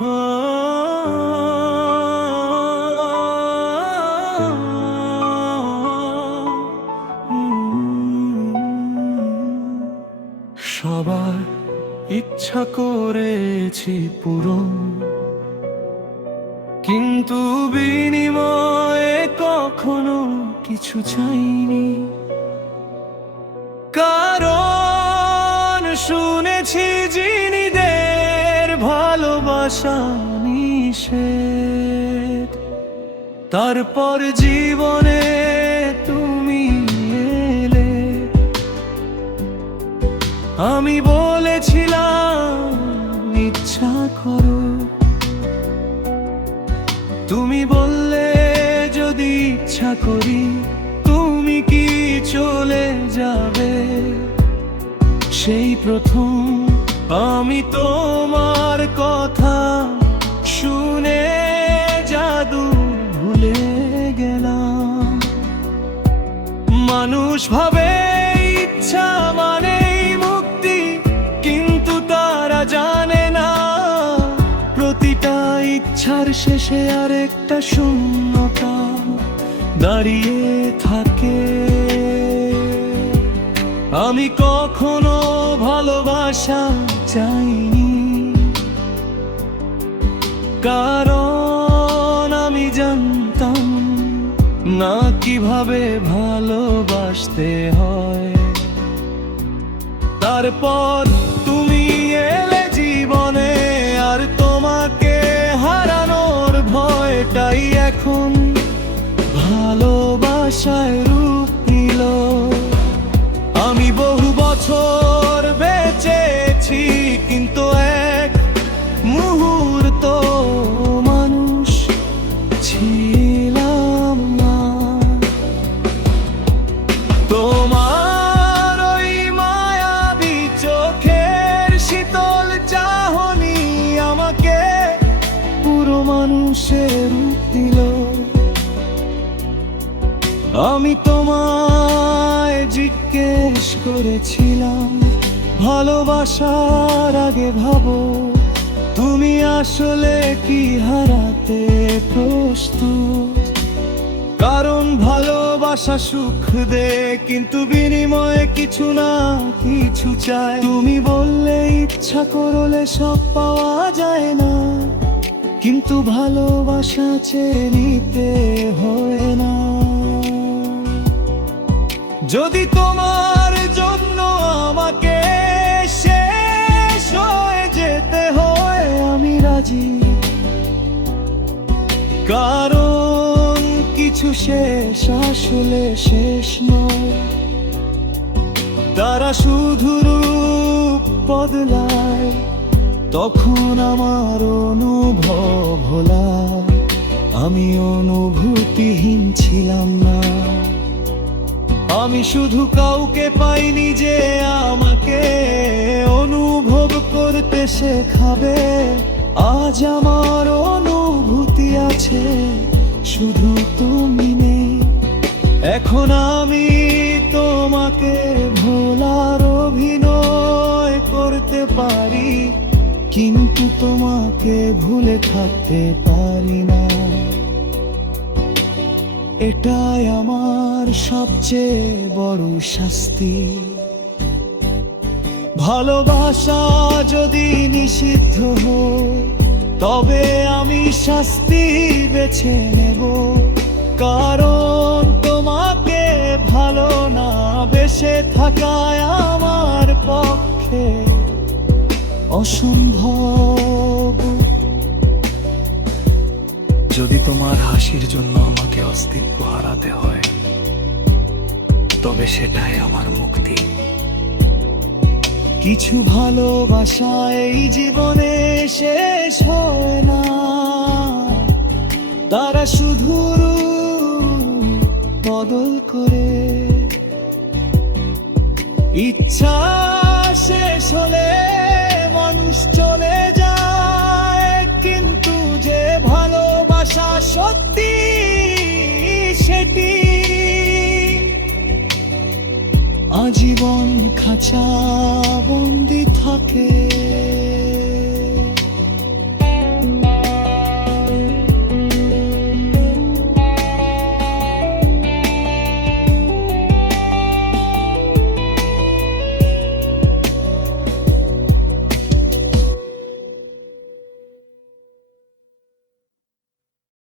সবার ইচ্ছা করেছি পূরণ, কিন্তু বিনিময়ে কখনো কিছু চাইনি। কারণ শুনেছি জিনিদের ভালোবাসা নিষেধ। তারপর জীবনে তুমি এলে, আমি বলেছিলাম ইচ্ছা করো। তুমি বললে যদি ইচ্ছা করি তুমি কি চলে যাবে। সেই প্রথম আমি তোমার কথা শুনে জাদু ভুলে গেলাম। মানুষ ভাবে ইচ্ছা মানেই মুক্তি, কিন্তু তারা জানে না প্রতিটা ইচ্ছার শেষে আরেকটা শূন্যতা দাঁড়িয়ে থাকে। আমি কখনো ভালোবাসা চাইনি, কারণ আমি জানতাম না কিভাবে ভালোবাসতে হয়। তারপর তুমি এলে জীবনে, আর তোমাকে হারানোর ভয়টাই এখন ভালোবাসায় রূপ নিল। আমি বহু বছর বেঁচেছি, কিন্তু এক মুহূর্ত মানুষ ছিলাম না। তোমার ওই মায়াবী চোখের শীতল চাহনি আমাকে পুরো মানুষের রূপ দিল। আমি তোমায় জিজ্ঞেস করেছিলাম ভালোবাসার আগে ভাবো, তুমি আসলে কি হারাতে প্রস্তুত। কারণ ভালোবাসা সুখ দেয়, কিন্তু বিনিময়ে কিছু না কিছু চায়। তুমি বললে ইচ্ছা করলে সব পাওয়া যায় না, কিন্তু ভালোবাসা চেয়ে নিতে হয় না। যদি তোমার জন্য আমাকে শেষ হয়ে যেতে হয় আমি রাজি। কারণ কিছু শেষ আসলে শেষ নয়, তারা শুধু রূপ বদলায়। তখন আমার অনুভব হলো আমি অনুভূতিহীন ছিলাম না। আমি শুধু কাউকে পাইনি যে আমাকে অনুভব করতে শেখাবে। আজ আমার অনুভূতি আছে, শুধু তুমি নেই। এখন আমি তোমাকে ভোলার অভিনয় করতে পারি, কিন্তু তোমাকে ভুলে থাকতে পারি না। এটাই আমার সবচেয়ে বড় শাস্তি। ভালোবাসা যদি নিষিদ্ধ হয়, তবে আমি শাস্তি বেছে নেব। কারণ তোমাকে ভালো না বেসে থাকায় আমার পক্ষে অসম্ভব। যদি তোমার হাসির জন্য আমাকে অস্তিত্ব হারাতে হয়, তবে সেটাই আমার মুক্তি। কিছু ভালোবাসা এই জীবনে শেষ হয় না, তারা শুধু বদল করে। ইচ্ছা শেষ হলে মানুষ চলে যায়, কিন্তু যে ভালোবাসা সত্যি সেটি আজীবন খাঁচা বন্দি থাকে।